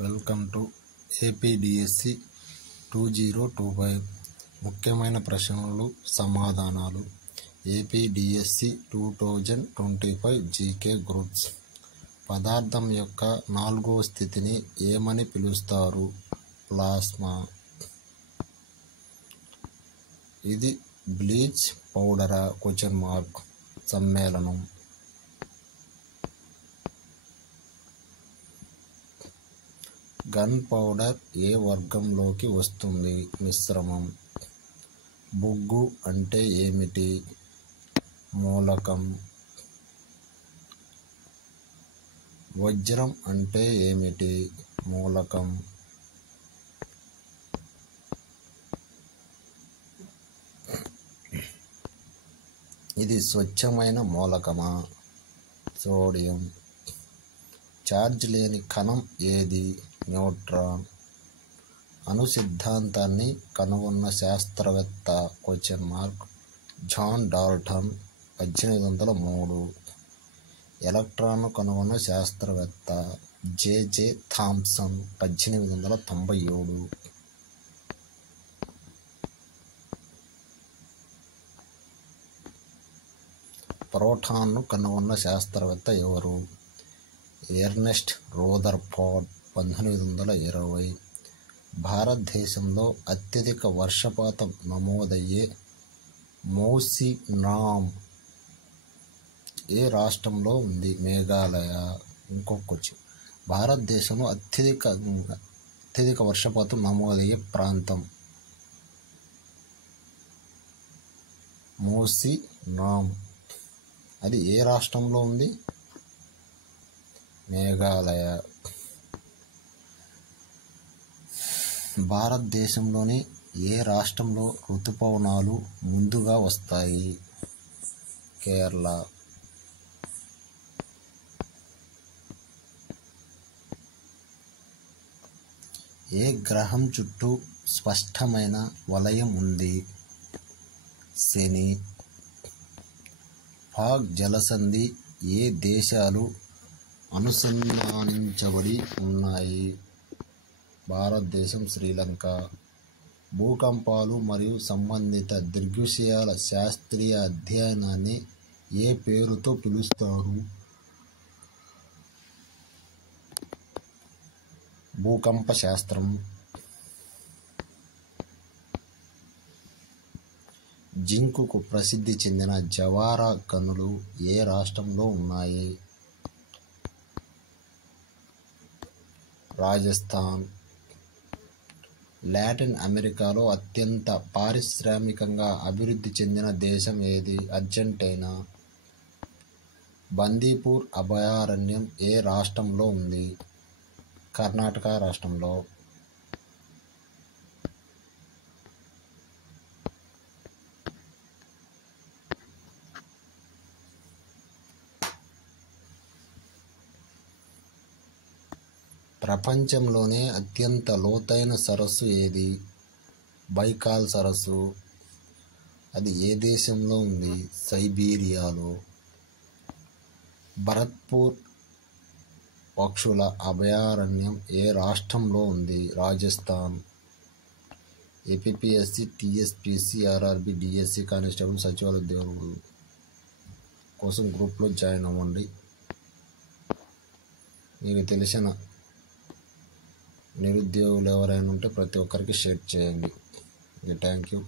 Welcome to APDSC 2025 ముఖ్యమైన ప్రశ్నలు సమాధానాలు. APDSC 2025 GK groups. పదార్థం యొక్క 4వ స్థితిని ఏమని పిలుస్తారు? ప్లాస్మా. ఇది బ్లీచ్ పౌడరా? సమ్మేళనం. గన్ పౌడర్ ఏ వర్గంలోకి వస్తుంది? మిశ్రమం. బొగ్గు అంటే ఏమిటి? మూలకం. వజ్రం అంటే ఏమిటి? మూలకం. ఇది స్వచ్ఛమైన మూలకమా? సోడియం. ఛార్జ్ లేని కణం ఏది? న్యూట్రాన్. అణు సిద్ధాంతాన్ని కనుగొన్న శాస్త్రవేత్త? John Dalton 1803. ఎలక్ట్రాన్ను కనుగొన్న శాస్త్రవేత్త? J Thomson 1897. ప్రోటాన్ను కనుగొన్న శాస్త్రవేత్త ఎవరు? Ernest Rutherford 1820. భారతదేశంలో అత్యధిక వర్షపాతం నమోదయ్యే మౌసిన్రామ్ ఏ రాష్ట్రంలో ఉంది? మేఘాలయ. భారతదేశంలో అత్యధిక వర్షపాతం నమోదయ్యే ప్రాంతం మౌసిన్రామ్. అది ఏ రాష్ట్రంలో ఉంది? మేఘాలయ. భారతదేశంలోని ఏ రాష్ట్రంలో రుతుపవనాలు ముందుగా వస్తాయి? కేరళ. ఏ గ్రహం చుట్టూ స్పష్టమైన వలయం ఉంది? శని. పాక్ జలసంధి ఏ దేశాలు అనుసంధానించబడి ఉన్నాయి? భారతదేశం, శ్రీలంక. భూకంపాలు మరియు సంబంధిత దృగ్విషయాల శాస్త్రీయ అధ్యయనాన్ని ఏ పేరుతో పిలుస్తారు? భూకంప శాస్త్రం. జింకుకు ప్రసిద్ధి చెందిన జవారా గనులు ఏ రాష్ట్రంలో ఉన్నాయి? రాజస్థాన్. లాటిన్ అమెరికాలో అత్యంత పారిశ్రామికంగా అభివృద్ధి చెందిన దేశం ఏది? అర్జెంటీనా. బందీపూర్ అభయారణ్యం ఏ రాష్ట్రంలో ఉంది? కర్ణాటక రాష్ట్రంలో. ప్రపంచంలోనే అత్యంత లోతైన సరస్సు ఏది? బైకాల్ సరస్సు. అది ఏ దేశంలో ఉంది? సైబీరియాలో. భరత్పూర్ పక్షుల అభయారణ్యం ఏ రాష్ట్రంలో ఉంది? Rajasthan. APPSC, TSPC, RRB, DSC constable సచివాలయ ఉద్యోగుల కోసం గ్రూప్లో జాయిన్ అవ్వండి. మీకు తెలిసిన నిరుద్యోగులు ఎవరైనా ఉంటే ప్రతి ఒక్కరికి షేర్ చేయండి. Thank you.